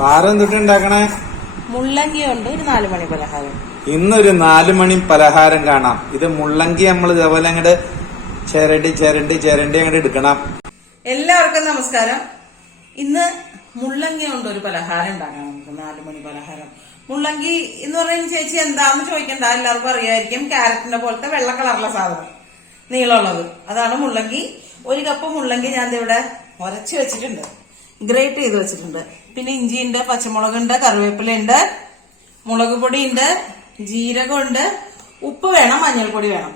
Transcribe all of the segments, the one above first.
പാറ എന്തൊക്കെ ഉണ്ടാക്കണേ? മുള്ളങ്കി ഉണ്ട് ഒരു നാല് മണി പലഹാരം. ഇന്നൊരു നാലു മണി പലഹാരം കാണാം. ഇത് മുള്ളങ്കി നമ്മൾ ഇതേപോലെ അങ്ങോട്ട് ചേരണ്ടി ചേരണ്ടി ചേരണ്ടി അങ്ങോട്ട് എടുക്കണം. എല്ലാവർക്കും നമസ്കാരം. ഇന്ന് മുള്ളങ്കി കൊണ്ട് ഒരു പലഹാരം ഉണ്ടാക്കണം നമുക്ക് നാല് മണി പലഹാരം. മുള്ളങ്കി എന്ന് പറയുന്ന ചേച്ചി എന്താന്ന് ചോദിക്കണ്ട. എല്ലാവർക്കും അറിയായിരിക്കും ക്യാരറ്റിന്റെ പോലത്തെ വെള്ള കളറുള്ള സാധനം നീളമുള്ളത്. അതാണ് മുള്ളങ്കി. ഒരു കപ്പ് മുള്ളങ്കി ഞാൻ ഇവിടെ ഉരച്ചു വെച്ചിട്ടുണ്ട്. ഗ്രേറ്റ് ചെയ്ത് വെച്ചിട്ടുണ്ട്. പിന്നെ ഇഞ്ചിയുണ്ട് പച്ചമുളകുണ്ട് കറിവേപ്പിലയുണ്ട് മുളക് പൊടിയുണ്ട് ജീരകമുണ്ട് ഉപ്പ് വേണം മഞ്ഞൾപ്പൊടി വേണം.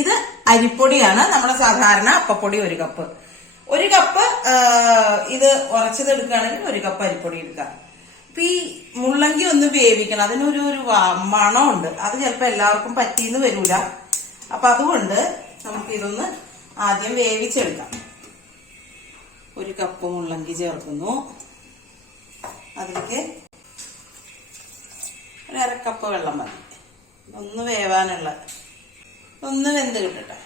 ഇത് അരിപ്പൊടിയാണ് നമ്മുടെ സാധാരണ അപ്പപ്പൊടി ഒരു കപ്പ്. ഒരു കപ്പ് ഇത് ഉറച്ചത് എടുക്കുകയാണെങ്കിൽ ഒരു കപ്പ് അരിപ്പൊടി എടുക്കാം. അപ്പൊ ഈ മുള്ളങ്കി ഒന്ന് വേവിക്കണം. അതിനൊരു ഒരു മണമുണ്ട്. അത് ചിലപ്പോൾ എല്ലാവർക്കും പറ്റിയെന്ന് വരൂല. അപ്പൊ അതുകൊണ്ട് നമുക്ക് ഇതൊന്ന് ആദ്യം വേവിച്ചെടുക്കാം. ഒരു കപ്പ് മുള്ളങ്കി ചേർക്കുന്നു. അതിലേക്ക് ഒരു കപ്പ് വെള്ളം മതി. ഒന്ന് വേവാനുള്ള ഒന്ന് വെന്ത് കിട്ടട്ടെ.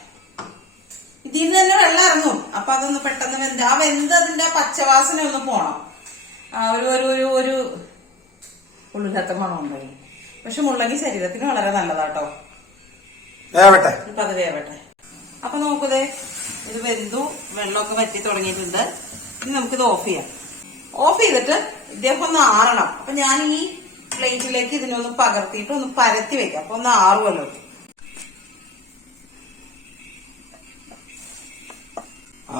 ഇതിൽ നിന്ന് തന്നെ വെള്ളം ഇറങ്ങും. അപ്പൊ അതൊന്ന് പെട്ടെന്ന് വെന്ത് ആ വെന്ത് അതിന്റെ പച്ചവാസന ഒന്ന് പോണം. ആ ഒരു ഒരു ഒരു ഒരു ഉള്ളിലത്തെ മണം ഉണ്ടായി പക്ഷെ മുള്ളങ്കി ശരീരത്തിന് വളരെ നല്ലതാട്ടോ. വേവട്ടെ. ഇപ്പൊ അത് വേവട്ടെ. അപ്പൊ നോക്കുതേ ഇത് വെന്തു വെള്ളമൊക്കെ വറ്റി തുടങ്ങിയിട്ടുണ്ട്. ഇനി നമുക്കിത് ഓഫ് ചെയ്യാം. ഓഫ് ചെയ്തിട്ട് ഇദ്ദേഹം ഒന്ന് ആറണം. അപ്പൊ ഞാൻ ഈ പ്ലേറ്റിലേക്ക് ഇതിനൊന്ന് പകർത്തിയിട്ട് ഒന്ന് പരത്തി വെക്കാം. അപ്പൊ ഒന്ന് ആറുമല്ലോ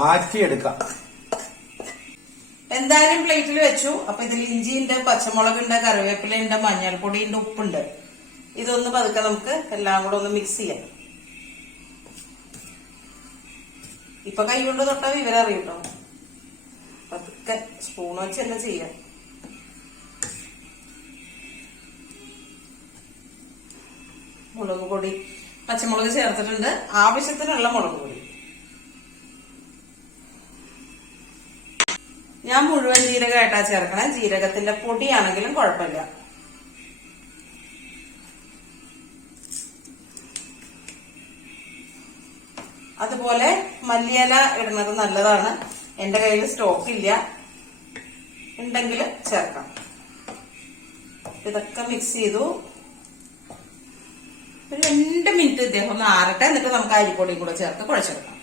ആറ്റിയെടുക്കാം. എന്തായാലും പ്ലേറ്റിൽ വെച്ചു. അപ്പൊ ഇതിൽ ഇഞ്ചിയുണ്ട് പച്ചമുളകുണ്ട് മഞ്ഞൾപ്പൊടി മഞ്ഞൾപ്പൊടിയുണ്ട് ഉപ്പുണ്ട്. ഇതൊന്ന് പതുക്കെ നമുക്ക് എല്ലാം കൂടെ ഒന്ന് മിക്സ് ചെയ്യാം. ഇപ്പൊ കൈ കൊണ്ട് തൊട്ടാ വിവരം അറിയട്ടോ? പതുക്കെ സ്പൂൺ വെച്ച് തന്നെ ചെയ്യാം. മുളക് പൊടി പച്ചമുളക് ചേർത്തിട്ടുണ്ട്. ആവശ്യത്തിനുള്ള മുളക് പൊടി. ഞാൻ മുഴുവൻ ജീരകമായിട്ടാ ചേർക്കണേ. ജീരകത്തിന്റെ പൊടിയാണെങ്കിലും കുഴപ്പമില്ല. അതുപോലെ മല്ലിയില ഇടുന്നത് നല്ലതാണ്. എന്റെ കയ്യിൽ സ്റ്റോക്ക് ഇല്ല. ഉണ്ടെങ്കിൽ ചേർക്കാം. ഇതൊക്കെ മിക്സ് ചെയ്തു. ഒരു രണ്ട് മിനിറ്റ് ഇദ്ദേഹം ഒന്ന് ആറട്ടെ എന്നിട്ട് നമുക്ക് അരിപ്പൊടിയും കൂടെ ചേർത്ത് കുഴച്ചെടുക്കാം.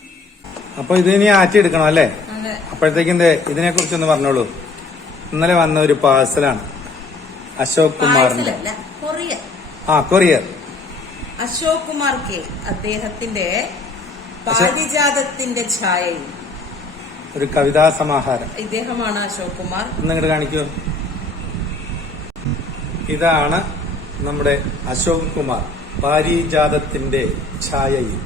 അപ്പൊ ഇത് ഇനി ആറ്റിയെടുക്കണം അല്ലേ? അതെ. അപ്പോഴത്തേക്കും ഇതിനെ കുറിച്ചൊന്ന് പറഞ്ഞോളൂ. ഇന്നലെ വന്ന ഒരു പാഴ്സലാണ് അശോക് കുമാറിന്റെ. ആ കൊറിയർ. അശോക് കുമാർ കെ അദ്ദേഹത്തിന്റെ പാരിജാതത്തിന്റെ ഛായയും ഒരു കവിതാ സമാഹാരം. ഇദ്ദേഹമാണ് അശോക് കുമാർ. എന്നിങ്ങനെ കാണിക്കൂ. ഇതാണ് നമ്മുടെ അശോക് കുമാർ പാരിജാതത്തിന്റെ ഛായയിൽ.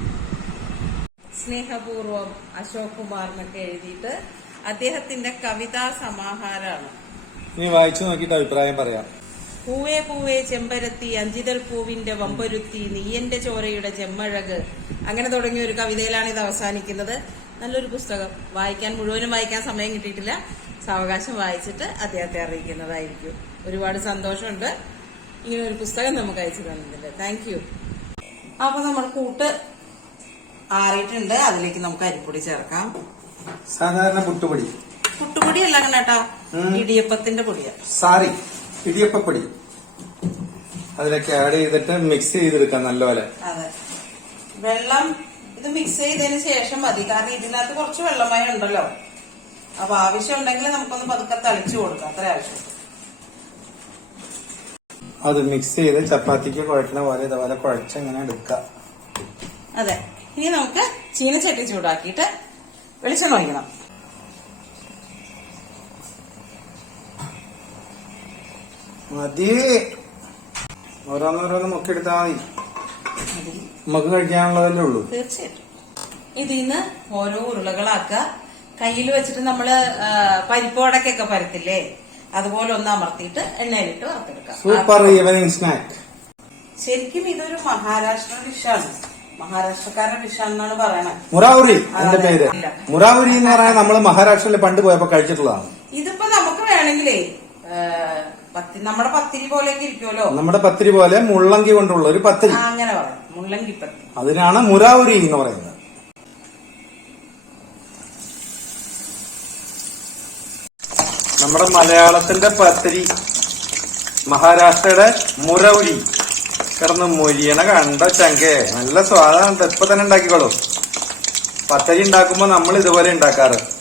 സ്നേഹപൂർവം അശോക് കുമാർ എന്നൊക്കെ എഴുതിയിട്ട് അദ്ദേഹത്തിന്റെ കവിതാ സമാഹാരമാണ്. ഇനി വായിച്ചു നോക്കിയിട്ട് അഭിപ്രായം പറയാം. പൂവേ പൂവേ ചെമ്പരത്തി അഞ്ചിതൽ പൂവിന്റെ വമ്പരുത്തി നീയന്റെ ചോരയുടെ ചെമ്മഴക്. അങ്ങനെ തുടങ്ങിയ ഒരു കവിതയിലാണ് ഇത് അവസാനിക്കുന്നത്. നല്ലൊരു പുസ്തകം. വായിക്കാൻ മുഴുവനും വായിക്കാൻ സമയം കിട്ടിയിട്ടില്ല. സാവകാശം വായിച്ചിട്ട് അദ്ദേഹത്തെ അറിയിക്കുന്നതായിരിക്കും. ഒരുപാട് സന്തോഷമുണ്ട്. ഇങ്ങനെ ഒരു പുസ്തകം നമുക്ക് അയച്ചു തന്നതിൽ താങ്ക് യു അപ്പൊ നമ്മൾ കൂട്ട് ആറിയിട്ടുണ്ട്. അതിലേക്ക് നമുക്ക് അരിപ്പൊടി ചേർക്കാം. സാധാരണ പുട്ടുപൊടി. പുട്ടുപൊടി അല്ല കേട്ടാ ഇടിയപ്പത്തിന്റെ പൊടിയാ. സാറി ഇടിയപ്പൊടി അതിലൊക്കെ ആഡ് ചെയ്തിട്ട് മിക്സ് ചെയ്തെടുക്കാം നല്ലപോലെ. അതെ. വെള്ളം ഇത് മിക്സ് ചെയ്തതിന് ശേഷം മതി. കാരണം ഇതിനകത്ത് കുറച്ച് വെള്ളമയം ഉണ്ടല്ലോ. അപ്പൊ ആവശ്യം ഉണ്ടെങ്കിൽ നമുക്കൊന്ന് പതുക്കെ തളിച്ചു കൊടുക്കാം. അത്ര ആവശ്യം അത് മിക്സ് ചെയ്ത് ചപ്പാത്തിക്ക് കുഴക്കണ പോലെ ഇതുപോലെ കുഴച്ച് ഇങ്ങനെ എടുക്കാം. അതെ. ഇനി നമുക്ക് ചീനച്ചട്ടി ചൂടാക്കിയിട്ട് വെളിച്ചെണ്ണ ഒഴിക്കണം. മതി. ഓരോന്നോരോന്ന് മുക്കിയെടുത്താൽ മതി. നമുക്ക് കഴിക്കാനുള്ളതല്ലേ ഉള്ളൂ. തീർച്ചയായിട്ടും. ഇതിന്ന് ഓരോ ഉരുളകളാക്കുക. കയ്യിൽ വെച്ചിട്ട് നമ്മൾ പരിപ്പോടക്കൊക്കെ പരത്തില്ലേ? അതുപോലെ ഒന്ന് അമർത്തിയിട്ട് എണ്ണയിലിട്ട് വറുത്തെടുക്കാം. സൂപ്പർ ഈവനിങ് സ്നാക്ക് ശരിക്കും ഇതൊരു മഹാരാഷ്ട്ര ഡിഷാണ്. മഹാരാഷ്ട്രക്കാരൻ ഡിഷാണെന്നാണ് പറയണത്. മുറാവുരി എന്റെ പേര്. മുറാവുരി എന്ന് പറയാൻ നമ്മൾ മഹാരാഷ്ട്രയിൽ പണ്ട് പോയപ്പോ കഴിച്ചിട്ടുള്ളതാണ്. ഇതിപ്പോ നമുക്ക് വേണമെങ്കിലേ പത്തി- നമ്മുടെ പത്തിരി പോലെയൊക്കെ ഇരിക്കുമല്ലോ? നമ്മുടെ പത്തിരി പോലെ മുള്ളങ്കി കൊണ്ടുള്ള ഒരു പത്തിരി. അങ്ങനെ പറയാം. മുള്ളങ്കി പത്തിരി. അതിനാണ് മുരാവുരി എന്ന് പറയുന്നത്. നമ്മുടെ മലയാളത്തിന്റെ പത്തിരി. മഹാരാഷ്ട്രയുടെ മുരവുരി കിടന്ന് മൊരിയണ കണ്ട ചങ്കേ. നല്ല സ്വാദാണ്. ഇപ്പൊ തന്നെ ഉണ്ടാക്കിക്കോളൂ. പത്തരി ഉണ്ടാക്കുമ്പോ നമ്മൾ ഇതുപോലെ ഉണ്ടാക്കാറ്.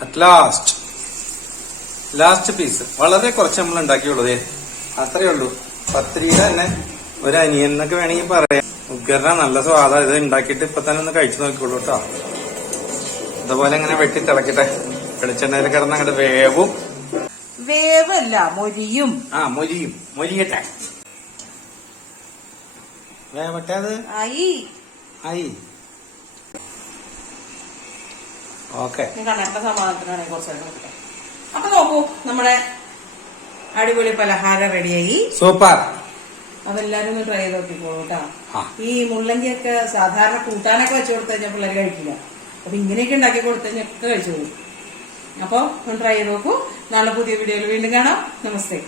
അറ്റ് ലാസ്റ്റ് ലാസ്റ്റ് പീസ് വളരെ കുറച്ച് നമ്മൾ ഉണ്ടാക്കിയുള്ളൂ അത്രയേ അത്രേ ഉള്ളൂ. പത്രിക തന്നെ ഒരു അനിയൻ എന്നൊക്കെ വേണമെങ്കിൽ പറയാം. ഉഗ്രന നല്ല സ്വാദ. ഇത് ഉണ്ടാക്കിയിട്ട് ഇപ്പൊ തന്നെ ഒന്ന് കഴിച്ചു നോക്കിക്കോളൂ കേട്ടോ. ഇതുപോലെ ഇങ്ങനെ വെട്ടി തിളക്കട്ടെ. വെളിച്ചെണ്ണയിൽ കിടന്ന് അങ്ങോട്ട് വേവും. വേവല്ല മൊരിയും. ആ മൊരിയും. മൊരിയട്ടെ. വേവട്ടെ അത്? ആയി. ആയി. ഓക്കെ. സമാധാനത്തിനാണെങ്കിൽ കുറച്ചായിട്ട് നോക്കൂ നമ്മുടെ അടിപൊളി പലഹാരം റെഡിയായി. സൂപ്പർ. അതെല്ലാരും ഒന്ന് ട്രൈ ചെയ്ത് നോക്കിക്കോളൂ കേട്ടോ. ഈ മുള്ളങ്കിയൊക്കെ സാധാരണ കൂട്ടാനൊക്കെ വെച്ചു കൊടുത്തു കഴിഞ്ഞാൽ പിള്ളേർ കഴിക്കില്ല. അപ്പൊ ഇങ്ങനെയൊക്കെ ഉണ്ടാക്കി കൊടുത്തു കഴിഞ്ഞാൽ ഒക്കെ കഴിച്ചോളൂ. അപ്പൊ ഒന്ന് ട്രൈ ചെയ്ത് നോക്കൂ. നാളെ പുതിയ വീഡിയോയിൽ വീണ്ടും കാണാം. നമസ്തേ.